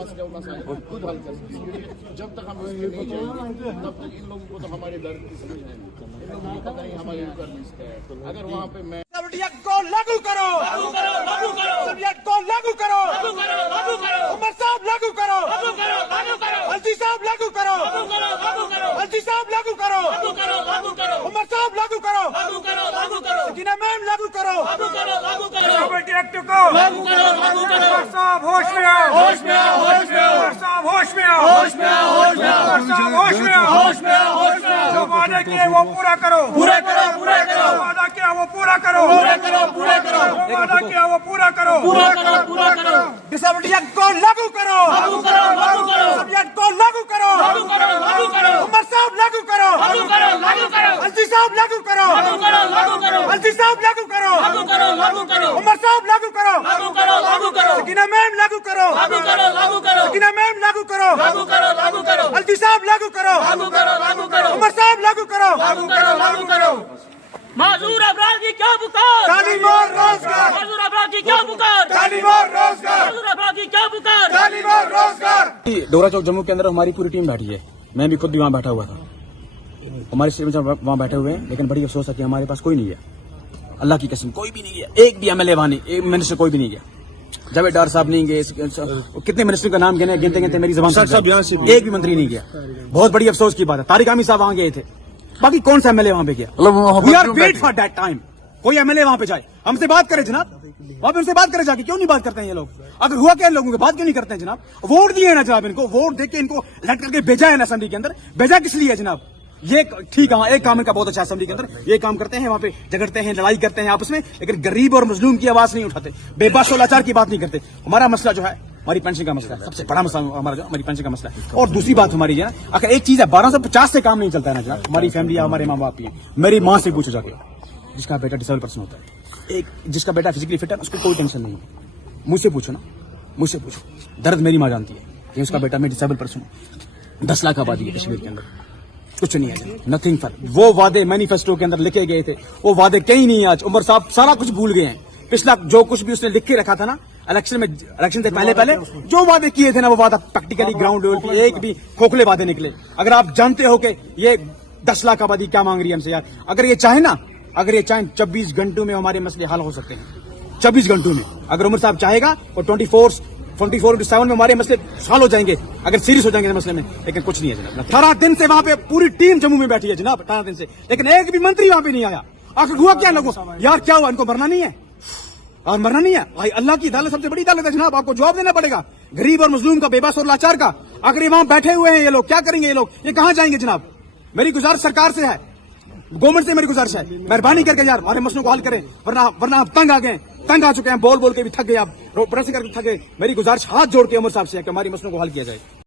मसले और मसाइल को खुद हल कर सकते हैं। जब तक हम उसके नहीं जाएंगे तब तक इन लोगों को तो हमारे दर्द की समझ है नहीं, इन लोगों को पता नहीं हमारे ऊपर लिस्ट है। अगर वहाँ पे मैं को लागू करो, शरीयत को लागू करो, उमर साहब लागू करो, अलजी साहब लागू करो, अलजी साहब लागू करो, उमर साहब लागू करो, सकीना मैम लागू करो, प्रॉपर्टी एक्ट को लागू करो, उमर साहब होश में आओ, होश में आओ, होश में आओ, उमर साहब होश में आओ, होश में आओ, होश में आओ, उमर साहब होश में आओ, होश में आओ, होश में आओ। जो वादे किए वो पूरा करो, पूरा करो, पूरा करो, वादा किया वो पूरा करो, पूरा करो, पूरा करो, वादा किया वो पूरा करो, पूरा करो, पूरा करो। डिसेबिलिटी एक्ट को लागू करो, लागू करो, लागू करो, शरीयत को लागू करो, लागू करो, लागू करो, उमर साहब लागू करो, लागू करो, लागू करो, अलजी साहब लागू करो, लागू करो, लागू करो, अलजी साहब लागू करो, लागू करो, लागू करो, उमर साहब लागू करो, लागू करो, लागू करो, सकीना मैम लागू करो, लागू करो, लागू करो, सकीना मैम लागू करो, लागू करो, लागू करो, अलजी साहब लागू करो, लागू करो, लागू करो, उमर साहब लागू करो, लागू करो, लागू करो। माजूर अफराद की क्या पुकार, तालीम और रोजगार, माजूर अफराद की क्या पुकार, तालीम और रोजगार, माजूर अफराद की क्या पुकार। तालीम और रोजगार। डोरा चौक जम्मू के अंदर हमारी पूरी टीम बैठी है, मैं भी खुद भी वहाँ बैठा हुआ था, हमारे स्टेट में वहाँ बैठे हुए हैं, लेकिन बड़ी अफसोस है कि हमारे पास कोई नहीं है। अल्लाह की कसम कोई भी नहीं गया, एक भी एमएलए वहाँ नहीं, एक मिनिस्टर कोई भी नहीं गया। जावेद डार साहब नहीं गए, कितने मिनिस्टर का नाम गिने गिनते गिनते मेरी ज़बान से एक भी मंत्री नहीं गया। बहुत बड़ी अफसोस की बात है। तारिक आमिर साहब वहाँ गए थे, बाकी कौन सा एमएलए वहाँ पे गया? We are wait for that time, कोई एमएलए वहाँ पे जाए, हमसे बात करे जनाब, वहाँ पे उनसे बात करे जाके। क्यों नहीं बात करते हैं ये लोग? अगर हुआ क्या लोगों की बात क्यों नहीं करते हैं जनाब? वोट दिए ना जनाब, इनको वोट देके इनको इलेक्ट करके भेजा है ना असेंबली के अंदर, भेजा किस लिए जनाब? ये ठीक है, एक काम इनका बहुत अच्छा असेंबली के अंदर, ये काम करते हैं, वहाँ पे झगड़ते हैं, लड़ाई करते हैं आपस में, लेकिन गरीब और मजलूम की आवाज नहीं उठाते, बेबस और लाचार की बात नहीं करते। हमारा मसला जो है हमारी पेंशन का मसला है, सबसे बड़ा मसला हमारा जो हमारी पेंशन का मसला है। और दूसरी बात हमारी है, अगर एक चीज है 1250 से काम नहीं चलता है ना जनाब, हमारी फैमिली या हमारे माँ बाप की, मेरी माँ से पूछो जाके, जिसका बेटा डिसेबल पर्सन होता है, एक जिसका बेटा फिजिकली फिट है उसको कोई टेंशन नहीं है, मुझसे पूछो ना, मुझसे पूछो, दर्द मेरी माँ जानती है कि उसका बेटा मैं डिसेबल पर्सन हूँ। 10 लाख आबादी है कश्मीर के अंदर, कुछ नहीं है, नथिंग फॉर। वो वादे मैनिफेस्टो के अंदर लिखे गए थे, वो वादे कहीं नहीं है आज। उमर साहब सारा कुछ भूल गए हैं। पिछला जो कुछ भी उसने लिख के रखा था ना इलेक्शन से पहले जो वादे किए थे ना, वो वादा प्रैक्टिकली ग्राउंड लेवल पे एक भी खोखले वादे निकले। अगर आप जानते हो कि ये 10 लाख आबादी क्या मांग रही है हमसे यार, अगर ये चाहे ना, अगर ये चाहे 24 घंटों में हमारे मसले हल हो सकते हैं। 24 घंटों में अगर उमर साहब चाहेगा और 24/7 में हमारे मसले हल हो जाएंगे, अगर सीरियस हो जाएंगे मसले में। लेकिन कुछ नहीं है जनाब। 18 दिन से वहाँ पे पूरी टीम जम्मू में बैठी है जनाब, 18 दिन से, लेकिन एक भी मंत्री वहाँ पे नहीं आया। आखिर हुआ क्या लोगों? यार क्या हुआ? इनको मरना नहीं है और मरना नहीं है भाई। अल्लाह की अदालत सबसे बड़ी अदालत है जनाब, आपको जवाब देना पड़ेगा गरीब और मजलूम का, बेबस और लाचार का। आखिर वहाँ बैठे हुए हैं ये लोग, क्या करेंगे ये लोग? ये कहाँ जाएंगे जनाब? मेरी गुजारिश सरकार से है, गवर्नमेंट से मेरी गुजारिश है, मेहरबानी करके यार हमारे मसलों को हल करें, वरना हम तंग आ चुके हैं, बोल बोल के भी थक गए, आप प्रेस करके थक गए। मेरी गुजारिश हाथ जोड़ के उमर साहब से है कि हमारी मसलों को हल किया जाए।